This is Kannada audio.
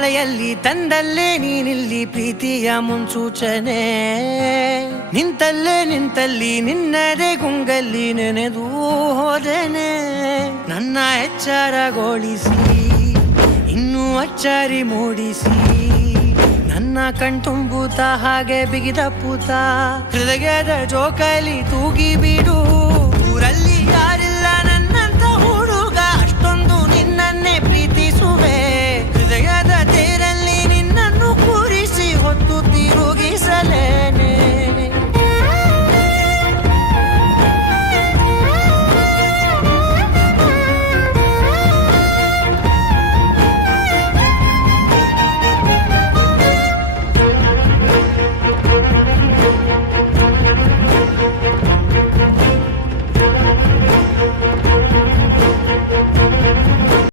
ಮಳೆಯಲ್ಲಿ ತಂದಲ್ಲೇ ನೀನಿಲ್ಲಿ ಪ್ರೀತಿಯ ಮುನ್ಸೂಚನೆ. ನಿಂತಲ್ಲಿ ನಿನ್ನದೇ ಗುಂಗಲ್ಲಿ ನೆನೆದು ಹೋದೆನೆ. ನನ್ನ ಎಚ್ಚರಗೊಳಿಸಿ ಇನ್ನೂ ಅಚ್ಚರಿ ಮೂಡಿಸಿ, ನನ್ನ ಕಣ್ತುಂಬುತ್ತ ಹಾಗೆ ಬಿಗಿದ ಪೂತ ಹೃದಯದ ಜೋಕಾಲಿ ತೂಗಿ ಬಿಡು.